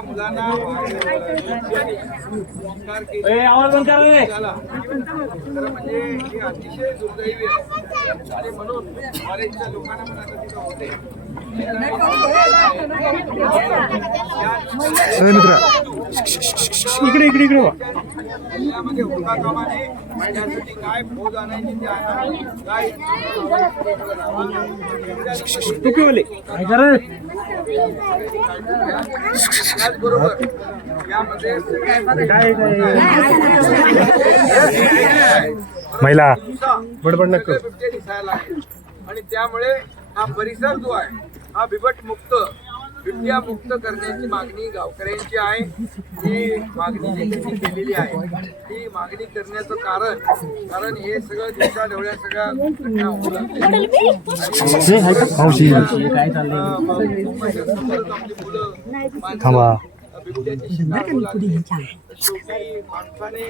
मुलांना आवाज बंद करा रे खरं म्हणजे हे अतिशय दुर्दैवी आहे आणि म्हणून बरेचशा लोकांना पण आता तिथं होते इकडे इकडे इकडे. जिल्ह्यामध्ये होता कामा नये त्यासाठी काय फौज आणायची ते आणा काय? त्याचबरोबर यामध्ये महिला बडबड नको दिसायला लागले. आणि त्यामुळे हा परिसर जो आहे हा बिबट मुक्त बिबट्या मुक्त करण्याची मागणी गावकऱ्यांची आहे ही मागणी त्यांनी केलेली आहे ती मागणी करण्याचं कारण कारण हे सगळं दिवसा डोळ्या सगळ्या घटना होऊ लागल्या. मावशी काय चाललंय थांबा. बिबट्याची शिकार होऊ लागली. शेवटी माणसाने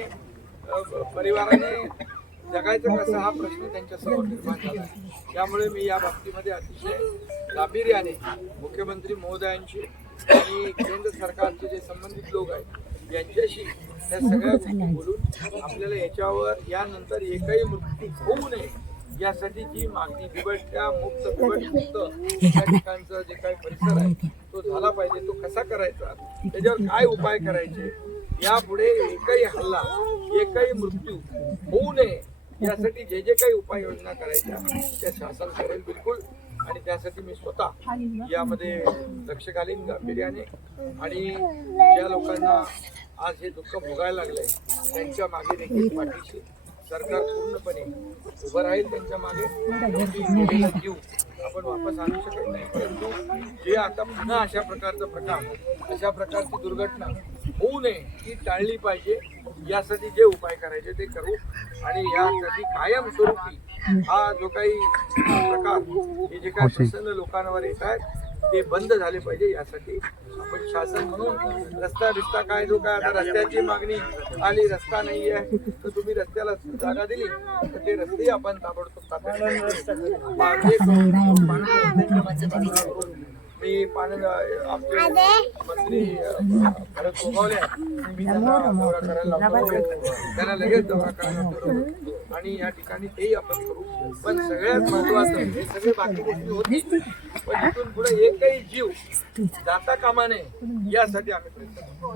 परिवाराने जगायचं कसं हा प्रश्न त्यांच्यासमोर निर्माण झाला त्यामुळे मी या बाबतीमध्ये अतिशय गांभीर्याने मुख्यमंत्री महोदयांशी आणि केंद्र सरकारचे जे संबंधित लोक आहेत यांच्याशी त्या सगळ्या गोष्टी बोलून आपल्याला याच्यावर यानंतर एकही मृत्यू होऊ नये यासाठी जी मागणी बिबटच्या मुक्त बिबट मुक्त या ठिकाणचं जे काही परिसर आहे तो झाला पाहिजे तो कसा करायचा त्याच्यावर काय उपाय करायचे यापुढे एकही हल्ला एकही मृत्यू होऊ नये यासाठी जे जे काही उपाययोजना करायच्या त्या शासन करेल बिलकुल. आणि त्यासाठी मी स्वतः यामध्ये लक्ष घालीन गांभीर्याने आणि ज्या लोकांना आज हे दुःख भोगायला लागलंय त्यांच्या मागे देखील पाठीशी सरकार पूर्णपणे उभं राहील त्यांच्या मागे हे जीव आपण वापस आणू शकत नाही. परंतु जे आता पुन्हा अशा प्रकारचा प्रकार अशा प्रकारची दुर्घटना होऊ नये ती टाळली पाहिजे. यासाठी जे उपाय करायचे ते करू आणि यासाठी कायमस्वरूपी हा जो काही प्रकार हे जे काही प्रसन्न लोकांवर येत आहेत ते बंद झाले पाहिजे यासाठी. आपण शासन म्हणून रस्ता बिस्ता काय जो काय आता रस्त्याची मागणी आली रस्ता नाही आहे तर तुम्ही रस्त्याला जागा दिली तर ते रस्ते आपण ताबडतोब मी पाणी आमचे मंत्री भरत गोगावले. मी त्यांना दौरा करायला लावतो त्यांना लगेच दौरा करायला लावतो आणि या ठिकाणी तेही आपण करू. पण सगळ्यात महत्वाचं हे सगळे बाकी गोष्टी होती. पण इथून पुढे एकही जीव जाता कामा नये यासाठी आम्ही प्रयत्न करू.